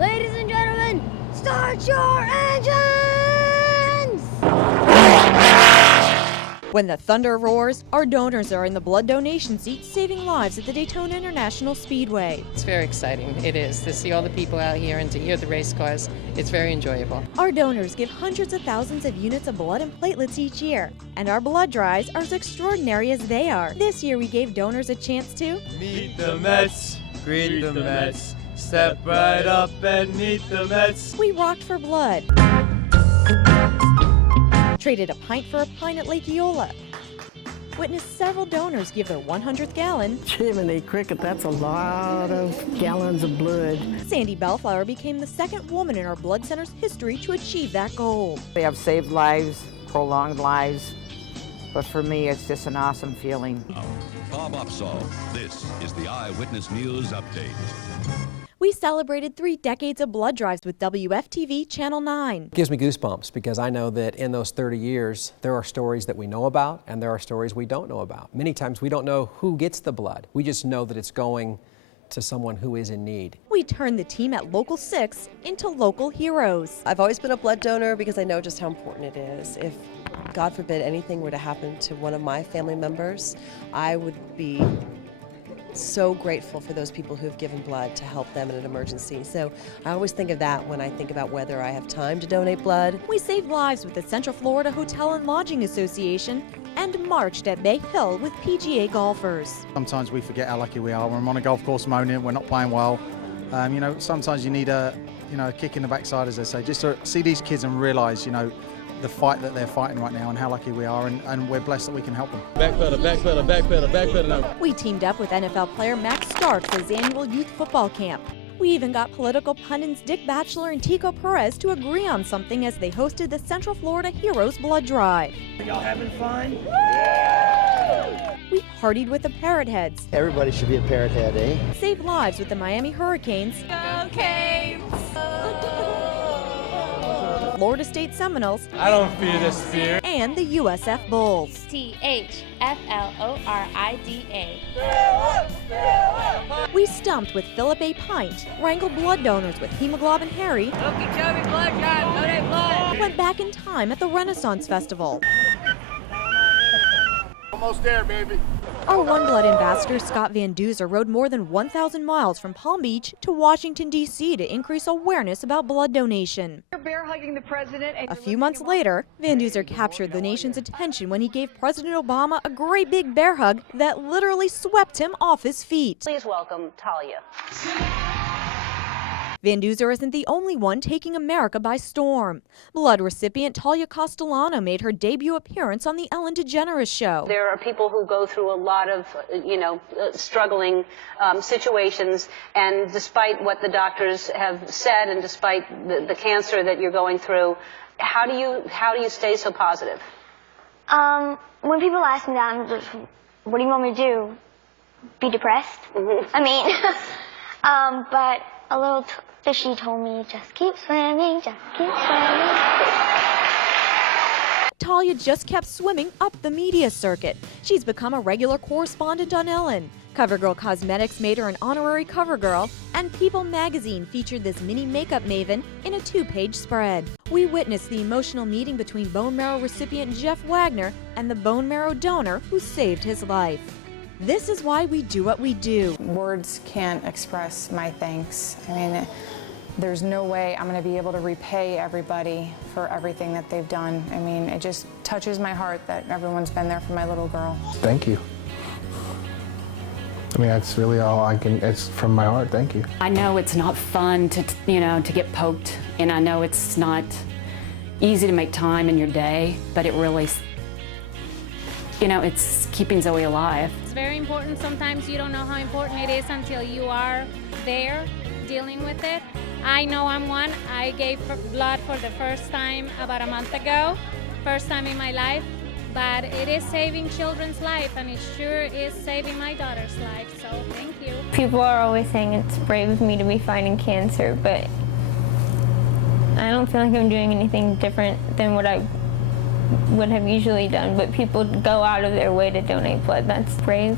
Ladies and gentlemen, start your engines! When the thunder roars, our donors are in the blood donation seat saving lives at the Daytona International Speedway. It's very exciting. It is. To see all the people out here and to hear the race cars, it's very enjoyable. Our donors give hundreds of thousands of units of blood and platelets each year, and our blood drives are as extraordinary as they are. This year we gave donors a chance to meet the Mets, greet the Mets, step right up and meet the Mets. We rocked for blood. Traded a pint for a pint at Lake Eola. Witnessed several donors give their 100th gallon. Jiminy Cricket, that's a lot of gallons of blood. Sandy Bellflower became the second woman in our blood center's history to achieve that goal. They have saved lives, prolonged lives, but for me, it's just an awesome feeling. Bob Upsall, this is the Eyewitness News Update. We celebrated 3 decades of blood drives with WFTV Channel 9. It gives me goosebumps because I know that in those 30 years, there are stories that we know about and there are stories we don't know about. Many times we don't know who gets the blood. We just know that it's going to someone who is in need. We turned the team at Local 6 into local heroes. I've always been a blood donor because I know just how important it is. If, God forbid, anything were to happen to one of my family members, I would be so grateful for those people who have given blood to help them in an emergency. So I always think of that when I think about whether I have time to donate blood. We saved lives with the Central Florida Hotel and Lodging Association and marched at Bay Hill with PGA golfers. Sometimes we forget how lucky we are. When we're on a golf course moaning, we're not playing well. Sometimes you need a kick in the backside, as they say, just to see these kids and realise, the fight that they're fighting right now and how lucky we are, and we're blessed that we can help them. Back pedal, back pedal, back pedal, back pedal. We teamed up with NFL player Max Starks at his annual youth football camp. We even got political pundits Dick Batchelor and Tico Perez to agree on something as they hosted the Central Florida Heroes Blood Drive. Y'all having fun? We partied with the Parrot Heads. Everybody should be a Parrot Head, eh? Saved lives with the Miami Hurricanes. Go Canes! Florida State Seminoles. I don't fear the spear. And the USF Bulls. THFLORIDA. We stumped with Philip A. Pint, wrangled blood donors with Hemoglobin Harry. Okeechobee blood drive, donate blood. Went back in time at the Renaissance Festival. Almost there, baby. Our One Blood ambassador Scott Van Duzer rode more than 1,000 miles from Palm Beach to Washington, D.C. to increase awareness about blood donation. Bear hugging the president. A few months later, Van Duzer captured the nation's attention when he gave President Obama a great big bear hug that literally swept him off his feet. Please welcome Talia. Van Duzer isn't the only one taking America by storm. Blood recipient Talia Castellano made her debut appearance on the Ellen DeGeneres Show. There are people who go through a lot of, struggling situations, and despite what the doctors have said, and despite the cancer that you're going through, how do you stay so positive? When people ask me that, I'm just, what do you want me to do? Be depressed? I mean, but a little fishy told me, just keep swimming, just keep swimming. Talia just kept swimming up the media circuit. She's become a regular correspondent on Ellen. CoverGirl Cosmetics made her an honorary cover girl, and People magazine featured this mini makeup maven in a 2-page spread. We witnessed the emotional meeting between bone marrow recipient Jeff Wagner and the bone marrow donor who saved his life. This is why we do what we do. Words can't express my thanks. I mean, there's no way I'm going to be able to repay everybody for everything that they've done. I mean, it just touches my heart that everyone's been there for my little girl. Thank you. I mean, that's really all I can, it's from my heart, thank you. I know it's not fun to get poked, and I know it's not easy to make time in your day, but it really, it's keeping Zoe alive. It's very important. Sometimes you don't know how important it is until you are there dealing with it. I know I'm one. I gave blood for the first time about a month ago, first time in my life, but it is saving children's life, and it sure is saving my daughter's life, so thank you. People are always saying it's brave of me to be fighting cancer, but I don't feel like I'm doing anything different than what I would have usually done, but people go out of their way to donate blood. That's brave.